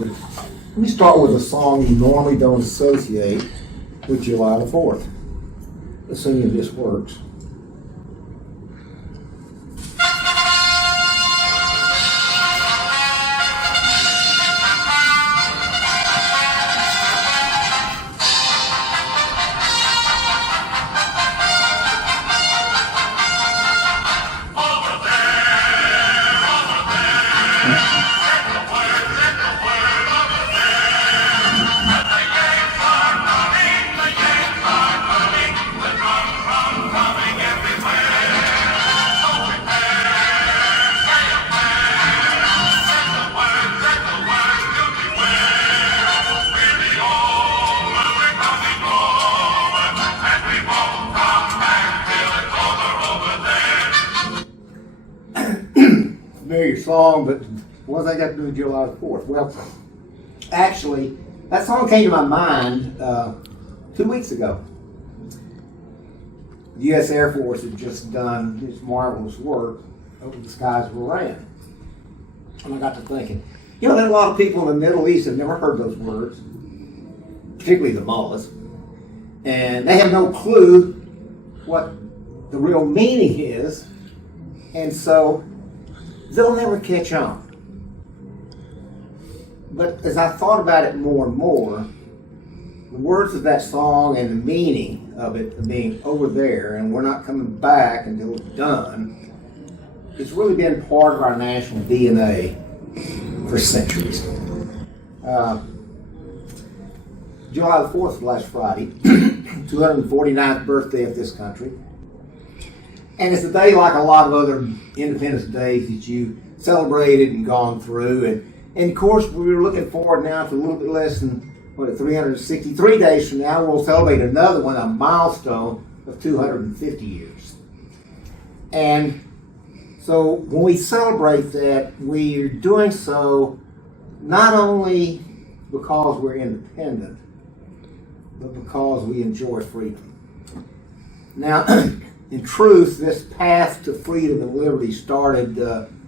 Let me start with a song you normally don't associate with July the 4th, assuming this works. Familiar song, but what does that got to do with July the 4th? Well, actually, that song came to my mind 2 weeks ago. The U.S. Air Force had just done this marvelous work over the skies of Iran. And I got to thinking, there are a lot of people in the Middle East have never heard those words, particularly the mullahs, and they have no clue what the real meaning is, and so they'll never catch on. But as I thought about it more and more, the words of that song and the meaning of it being over there and we're not coming back until it's done, it's really been part of our national DNA for centuries. July the 4th was last Friday, 249th birthday of this country. And it's a day like a lot of other Independence Days that you celebrated and gone through. And of course, we're looking forward now to a little bit less than 363 days from now. We'll celebrate another one, a milestone of 250 years. And so when we celebrate that, we're doing so not only because we're independent, but because we enjoy freedom. Now, in truth, this path to freedom and liberty started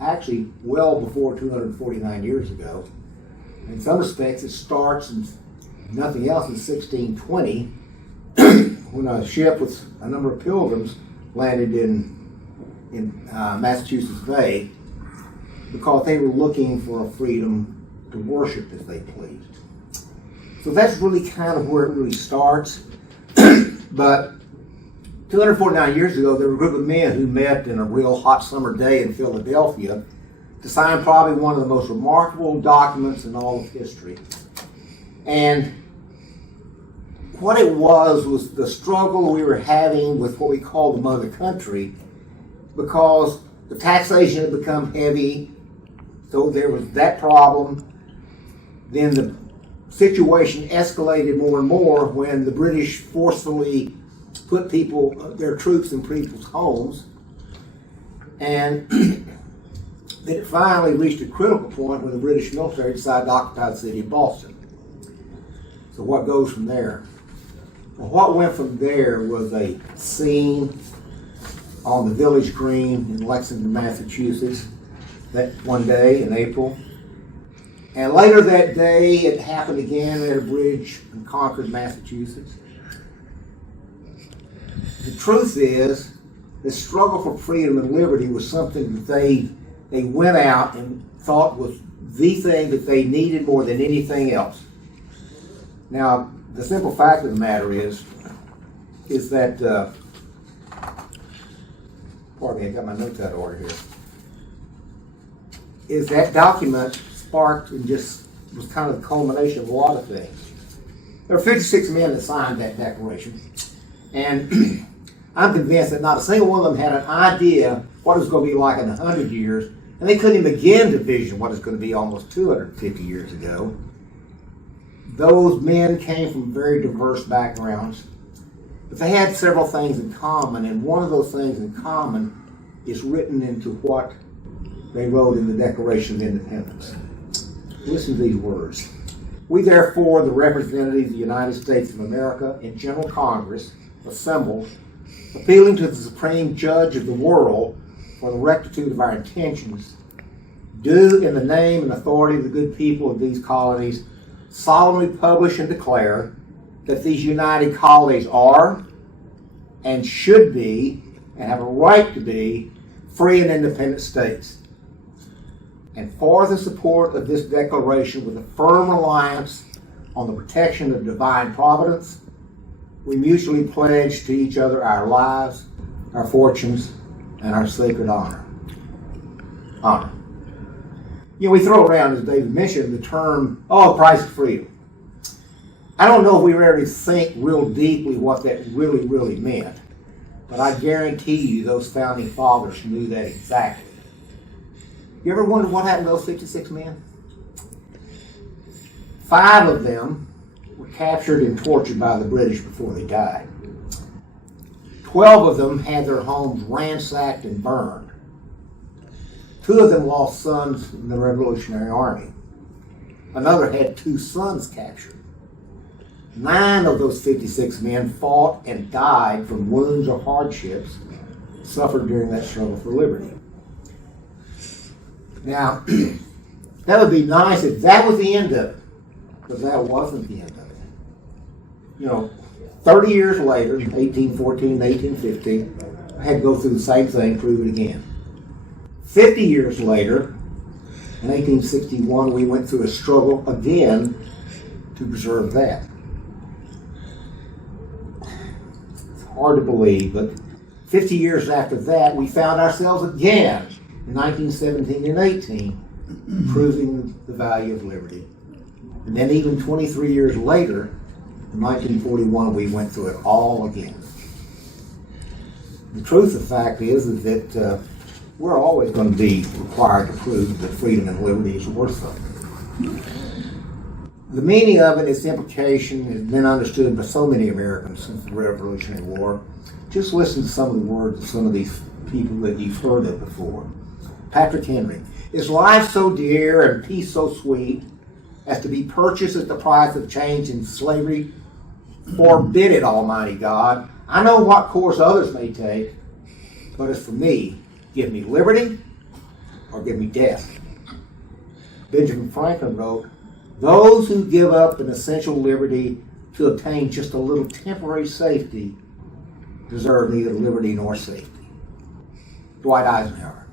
actually well before 249 years ago. In some respects, it starts in nothing else in 1620 when a ship with a number of pilgrims landed in Massachusetts Bay because they were looking for a freedom to worship as they pleased. So that's really kind of where it really starts. But 249 years ago, there were a group of men who met in a real hot summer day in Philadelphia to sign probably one of the most remarkable documents in all of history. And what it was the struggle we were having with what we call the mother country, because the taxation had become heavy, so there was that problem. Then the situation escalated more and more when the British forcefully put their troops in people's homes, and then it finally reached a critical point when the British military decided to occupy the city of Boston. So what goes from there? Well, what went from there was a scene on the village green in Lexington, Massachusetts, that one day in April. And later that day, it happened again at a bridge in Concord, Massachusetts. The truth is, the struggle for freedom and liberty was something that they went out and thought was the thing that they needed more than anything else. Now, the simple fact of the matter is that, pardon me, I got my notes out of order here, is that document sparked and just was kind of the culmination of a lot of things. There were 56 men that signed that declaration, and I'm convinced that not a single one of them had an idea what it was going to be like in 100 years, and they couldn't even begin to vision what it's going to be almost 250 years ago. Those men came from very diverse backgrounds, but they had several things in common, and one of those things in common is written into what they wrote in the Declaration of Independence. Listen to these words. We therefore, the representatives of the United States of America in General Congress, assembled, appealing to the Supreme Judge of the world for the rectitude of our intentions, do, in the name and authority of the good people of these colonies, solemnly publish and declare that these united colonies are and should be and have a right to be free and independent states. And for the support of this declaration with a firm reliance on the protection of divine providence, we mutually pledge to each other our lives, our fortunes, and our sacred honor. Honor. You know, we throw around, as David mentioned, the term, price of freedom. I don't know if we really think real deeply what that really meant, but I guarantee you those founding fathers knew that exactly. You ever wondered what happened to those 56 men? 5 of them were captured and tortured by the British before they died. 12 of them had their homes ransacked and burned. 2 of them lost sons in the Revolutionary Army. Another had 2 sons captured. 9 of those 56 men fought and died from wounds or hardships suffered during that struggle for liberty. Now, that would be nice if that was the end of it, but that wasn't the end of it. You know, 30 years later, 1814, 1815, I had to go through the same thing, prove it again. 50 years later, in 1861, we went through a struggle again to preserve that. It's hard to believe, but 50 years after that, we found ourselves again in 1917 and 18, proving the value of liberty. And then even 23 years later, in 1941, we went through it all again. The truth of the fact is that we're always going to be required to prove that freedom and liberty is worth something. The meaning of it, its implication, has been understood by so many Americans since the Revolutionary War. Just listen to some of the words of some of these people that you've heard of before. Patrick Henry. Is life so dear and peace so sweet as to be purchased at the price of change and slavery? Forbid it, Almighty God. I know what course others may take, but as for me, give me liberty or give me death. Benjamin Franklin wrote, those who give up an essential liberty to obtain just a little temporary safety deserve neither liberty nor safety. Dwight Eisenhower.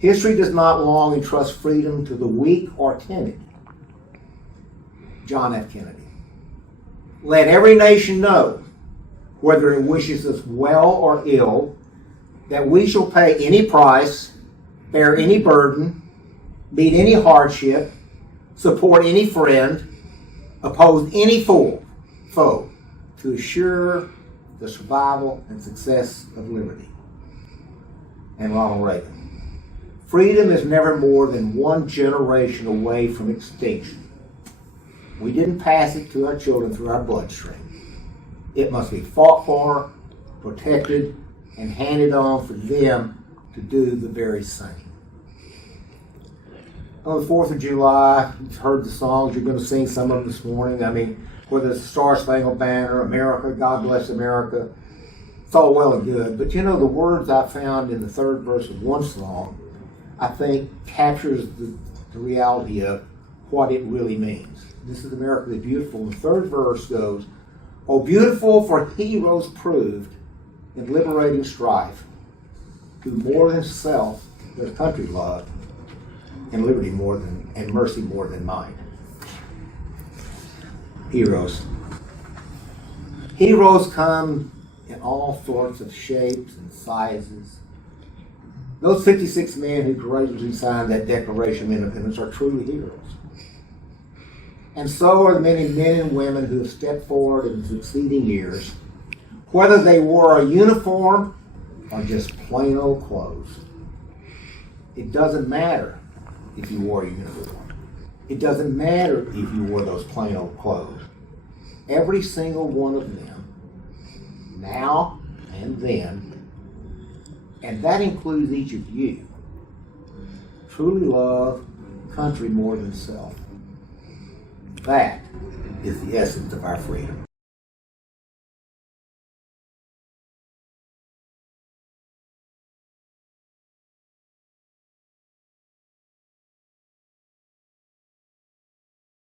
History does not long entrust freedom to the weak or timid. John F. Kennedy. Let every nation know, whether it wishes us well or ill, that we shall pay any price, bear any burden, meet any hardship, support any friend, oppose any foe, to assure the survival and success of liberty. And Ronald Reagan. Freedom is never more than one generation away from extinction. We didn't pass it to our children through our bloodstream. It must be fought for, protected, and handed on for them to do the very same. On the 4th of July, you've heard the songs, you're going to sing some of them this morning. I mean, whether it's the Star Spangled Banner, America, God Bless America, it's all well and good. But you know, the words I found in the 3rd verse of one song, I think captures the reality of what it really means. This is America the Beautiful. The 3rd verse goes, "Oh, beautiful for heroes proved in liberating strife, who more than self their country loved, and liberty more than, and mercy more than mine." Heroes. Heroes come in all sorts of shapes and sizes. Those 56 men who courageously signed that Declaration of Independence are truly heroes. And so are the many men and women who have stepped forward in succeeding years, whether they wore a uniform or just plain old clothes. It doesn't matter if you wore a uniform. It doesn't matter if you wore those plain old clothes. Every single one of them, now and then, and that includes each of you, truly love country more than self. That is the essence of our freedom.